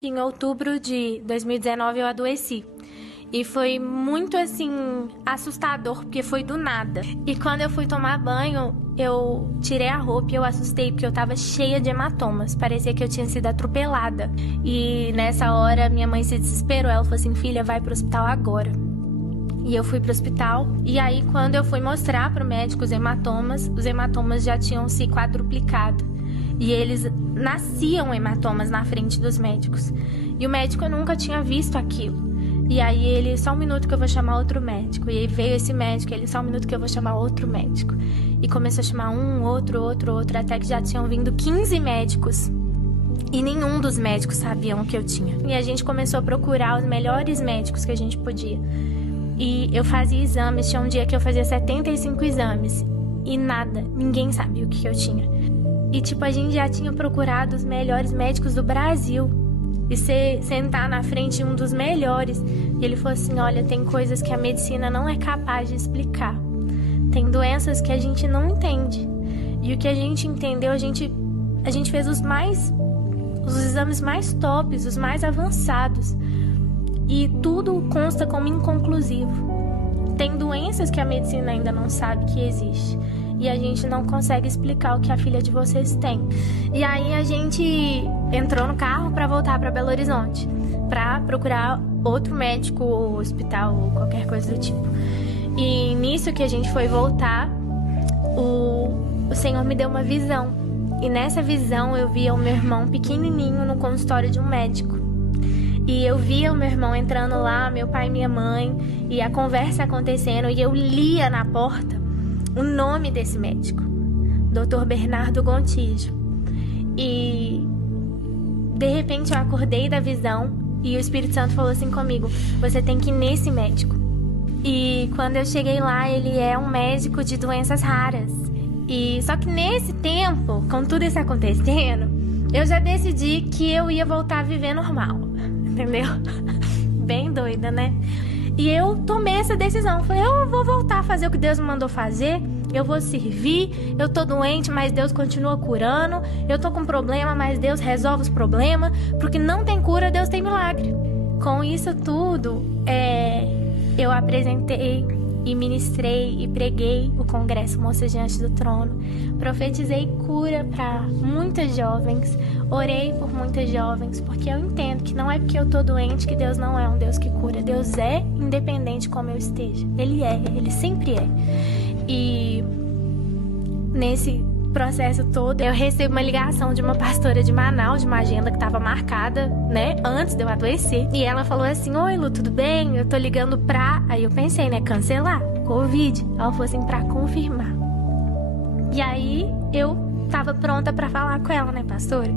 Em outubro de 2019 eu adoeci. E foi muito, assim, assustador, porque foi do nada. E quando eu fui tomar banho, eu tirei a roupa e eu assustei, porque eu tava cheia de hematomas. Parecia que eu tinha sido atropelada. E nessa hora, minha mãe se desesperou. Ela falou assim, filha, vai pro hospital agora. E eu fui pro hospital. E aí, quando eu fui mostrar pro médico os hematomas já tinham se quadruplicado. E eles nasciam hematomas na frente dos médicos. E o médico nunca tinha visto aquilo. E aí ele, só um minuto que eu vou chamar outro médico. E aí veio esse médico, ele, só um minuto que eu vou chamar outro médico. E começou a chamar um, outro, até que já tinham vindo 15 médicos. E nenhum dos médicos sabiam o que eu tinha. E a gente começou a procurar os melhores médicos que a gente podia. E eu fazia exames, tinha um dia que eu fazia 75 exames. E nada, ninguém sabia o que eu tinha. E tipo, a gente já tinha procurado os melhores médicos do Brasil. E você sentar na frente de um dos melhores. E ele falou assim, olha, tem coisas que a medicina não é capaz de explicar. Tem doenças que a gente não entende. E o que a gente entendeu, a gente fez os exames mais tops, os mais avançados. E tudo consta como inconclusivo. Tem doenças que a medicina ainda não sabe que existe. E a gente não consegue explicar o que a filha de vocês tem. E aí a gente entrou no carro para voltar para Belo Horizonte, para procurar outro médico, hospital ou qualquer coisa do tipo. E nisso que a gente foi voltar, o Senhor me deu uma visão. E nessa visão eu via o meu irmão pequenininho no consultório de um médico. E eu via o meu irmão entrando lá, meu pai e minha mãe, e a conversa acontecendo, e eu lia na porta o nome desse médico, Dr. Bernardo Gontijo. E de repente eu acordei da visão e o Espírito Santo falou assim comigo, você tem que ir nesse médico. E quando eu cheguei lá, ele é um médico de doenças raras. E só que nesse tempo, com tudo isso acontecendo, eu já decidi que eu ia voltar a viver normal, entendeu? Bem doida, né? E eu tomei essa decisão. Falei, eu vou voltar a fazer o que Deus me mandou fazer. Eu vou servir. Eu tô doente, mas Deus continua curando. Eu tô com problema, mas Deus resolve os problemas. Porque não tem cura, Deus tem milagre. Com isso tudo, eu apresentei e ministrei e preguei o Congresso Moças Diante do Trono. Profetizei cura para muitas jovens. Orei por muitas jovens, porque eu entendo que não é porque eu tô doente que Deus não é um Deus que cura. Deus é independente como eu esteja. Ele sempre é. E nesse processo todo, eu recebo uma ligação de uma pastora de Manaus, de uma agenda que estava marcada, né, antes de eu adoecer. E ela falou assim, oi Lu, tudo bem? Eu tô ligando pra... Aí eu pensei, né, cancelar, Covid. Ela falou assim, pra confirmar. E aí eu tava pronta pra falar com ela, né, pastora?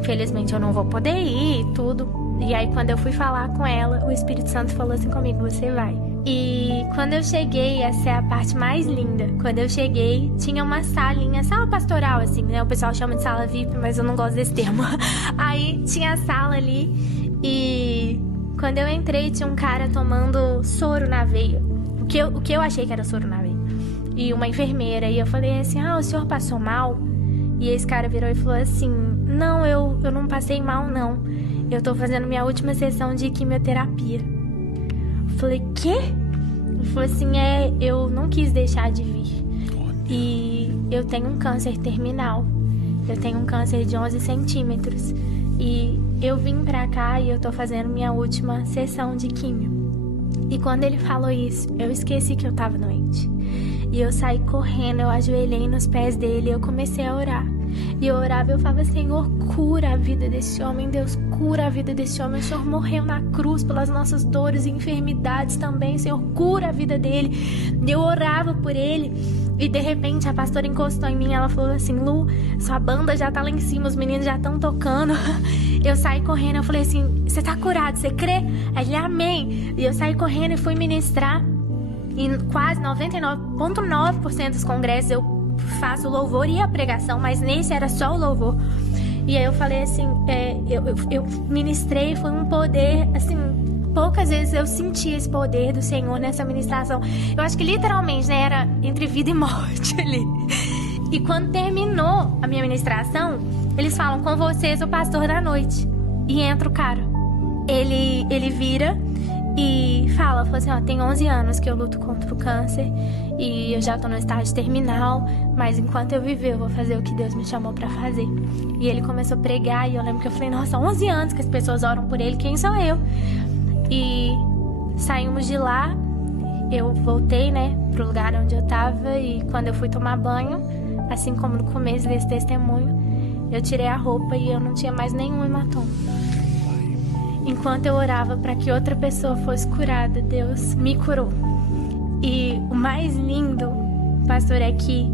Infelizmente eu não vou poder ir e tudo. E aí quando eu fui falar com ela, o Espírito Santo falou assim comigo, você vai. E quando eu cheguei, essa é a parte mais linda. Quando eu cheguei, tinha uma salinha, sala pastoral, assim, né? O pessoal chama de sala VIP, mas eu não gosto desse termo. Aí tinha a sala ali e quando eu entrei, tinha um cara tomando soro na veia. O que eu achei que era soro na veia. E uma enfermeira. E eu falei assim, o senhor passou mal? E esse cara virou e falou assim, não, eu não passei mal, não. Eu tô fazendo minha última sessão de quimioterapia. Falei, quê? Ele falou assim, eu não quis deixar de vir. E eu tenho um câncer terminal. Eu tenho um câncer de 11 centímetros. E eu vim pra cá e eu tô fazendo minha última sessão de quimio. E quando ele falou isso, eu esqueci que eu tava doente. E eu saí correndo, eu ajoelhei nos pés dele e eu comecei a orar. E eu orava e eu falava, Senhor, cura a vida desse homem, Deus, cura a vida desse homem. O Senhor morreu na cruz pelas nossas dores e enfermidades também, Senhor, cura a vida dele. E eu orava por ele e de repente a pastora encostou em mim e ela falou assim, Lu, sua banda já tá lá em cima, os meninos já estão tocando. Eu saí correndo, eu falei assim, você tá curado, você crê? Aí ele, amém. E eu saí correndo e fui ministrar. E quase 99,9% dos congressos eu faço o louvor e a pregação, mas nesse era só o louvor. E aí eu falei assim, eu ministrei, foi um poder, assim, poucas vezes eu senti esse poder do Senhor nessa ministração. Eu acho que literalmente, né, era entre vida e morte ali. E quando terminou a minha ministração, eles falam, com vocês o pastor da noite. e entra o cara. Ele vira e fala assim, ó, tem 11 anos que eu luto contra o câncer e eu já tô no estágio terminal, mas enquanto eu viver eu vou fazer o que Deus me chamou pra fazer. E ele começou a pregar e eu lembro que eu falei, nossa, 11 anos que as pessoas oram por ele, quem sou eu? E saímos de lá, eu voltei, né, pro lugar onde eu tava e quando eu fui tomar banho, assim como no começo desse testemunho, eu tirei a roupa e eu não tinha mais nenhum hematoma. Enquanto eu orava para que outra pessoa fosse curada, Deus me curou. E o mais lindo, pastor, é que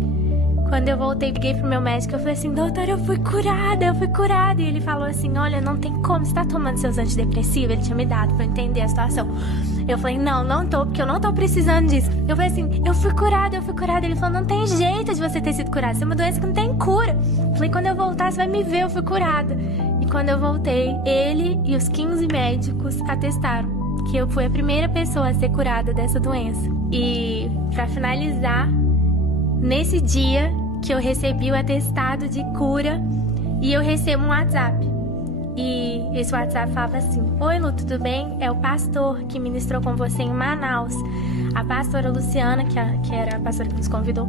quando eu voltei, liguei pro meu médico, eu falei assim, doutor, eu fui curada. E ele falou assim, olha, não tem como, você tá tomando seus antidepressivos? Ele tinha me dado pra eu entender a situação. Eu falei, não tô, porque eu não tô precisando disso. Eu falei assim, eu fui curada. Ele falou, não tem jeito de você ter sido curada, isso é uma doença que não tem cura. Eu falei, quando eu voltar, você vai me ver, eu fui curada. E quando eu voltei, ele e os 15 médicos atestaram que eu fui a primeira pessoa a ser curada dessa doença. E pra finalizar, nesse dia que eu recebi o atestado de cura, e eu recebo um WhatsApp. E esse WhatsApp falava assim, oi Lu, tudo bem? É o pastor que ministrou com você em Manaus. A pastora Luciana, que era a pastora que nos convidou,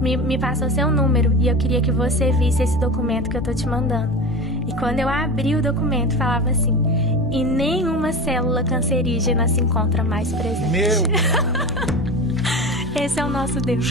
me passou seu número e eu queria que você visse esse documento que eu tô te mandando. E quando eu abri o documento, falava assim, e nenhuma célula cancerígena se encontra mais presente. Meu! Esse é o nosso Deus.